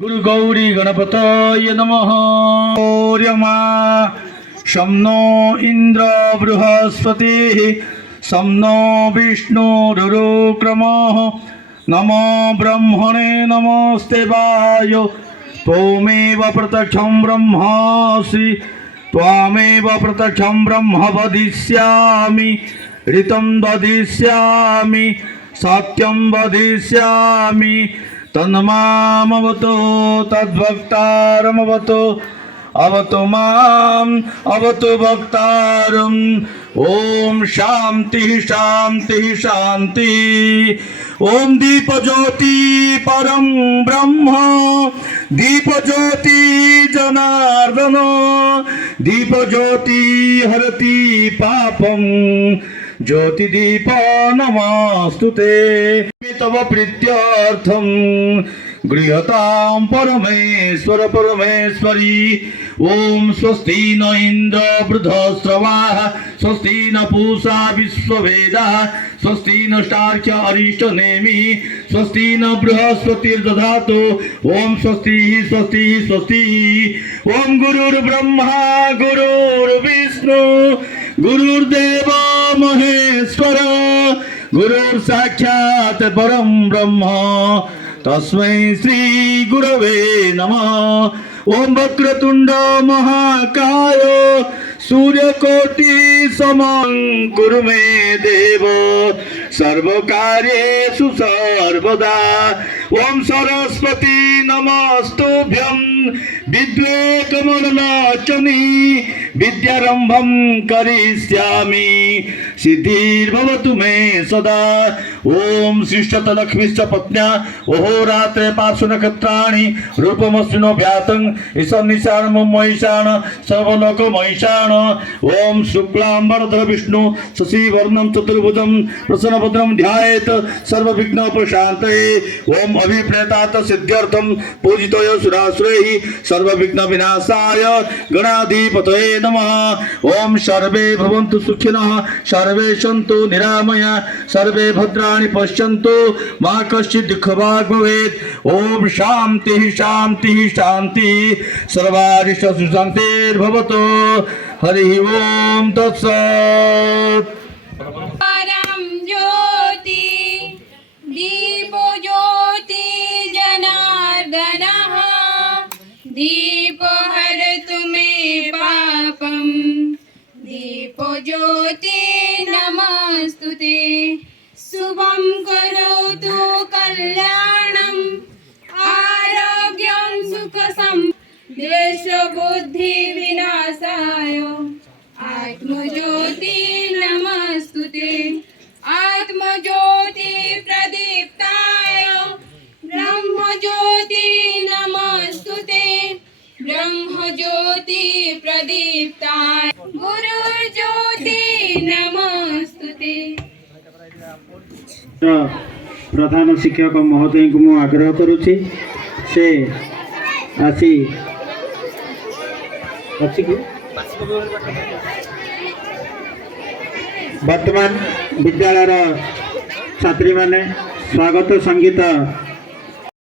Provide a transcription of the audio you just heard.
गुरु गौरी गणपतये नमः। गौर्यमा शं नो इंद्र बृहस्पतिः शं नो विष्णुरुक्रमः नमो ब्रह्मणे नमस्ते वायो त्वमेव प्रत्यक्षं ब्रह्मासि त्वमेव प्रत्यक्षं ब्रह्म वदिष्यामि ऋतं वदिष्यामि सत्यं वदिष्यामि तन्मामवतो तद्भक्तारमवतो अवतु माम् अवतु भक्तारम्। ओम शांति शांति शांति। ओम दीप ज्योति परम ब्रह्म दीप ज्योति जनार्दन दीप ज्योति हरति पापम ज्योति दीप नमस्तुते तव प्रीत्यर्थम गृहतां परमेश्वर परमेश्वरी। ओम स्वस्ति न इंद्र वृद्धश्रवाः स्वस्ति न पूषा विश्ववेदाः स्वस्ति न स्टार्क्य अरिष्टनेमि स्वस्ति न बृहस्पतिर्दधातु। ओम स्वस्ति स्वस्ति स्वस्ति। ओम गुरुर्ब्रह्मा गुरुर्विष्णु गुरुर्देव महेश्वर गुरुर् साक्षात् परम ब्रह्म तस्मै श्री गुरवे नमः। ओम वक्रतुंड महाकाय सूर्यकोटि समं कुरु मे देव सर्वकार्येषु सर्वदा। ओम सरस्वती नमस्तुभ्यं विद्वेकमननाचनी विद्यारंभं करिष्यामि सिद्धिर्भवतु मे सदा। ओम श्रीष्ठत लक्ष्मीश्च पत्न्या अहोरात्रे पार्श्वनक्षत्राणि रूपमस्मिनो व्यातं ईशान महिषाण सर्वलोक महिषाण। ओम शुक्लांबरधर विष्णु शशिवर्णं चतुर्भुजं प्रसन्नभद्रं ध्यायेत् सर्वविघ्नोपशान्तये। ओम अभिप्रेतात सिद्ध्यर्थं पूजितोय सुरासुरैः सर्वविघ्न विनाशाय गणाधिपतये नमः। ओम सर्वे भवन्तु सुखिनः सर्वे सन्तु निरामया सर्वे भद्राणि पश्यन्तु मा कश्चित् दुःखभाग् भवेत्। ओम शान्तिः शान्तिः शान्तिः सर्वारिष्ट सुशान्तिर्भवतु। हरि ओम तत्सत्। परम ज्योति दीपो ज्योति जनार्दनः दीपो हरतु मे पापं दीपो ज्योति नमस्तुते। शुभं करोतु कल्याणं आरोग्यं सुखसं द्वेष बुद्धि विनाशाय आत्मज्योति नमस्तुते। आत्मज्योति प्रदीप्ताय ब्रह्मज्योति नमस्तुते। ब्रह्मज्योति प्रदीप्ताय गुरुज्योति नमस्तुते। प्रधान शिक्षक महोदय को मु आग्रह करुछि से आसी वर्तमान विद्यालय छात्री माने स्वागत संगीत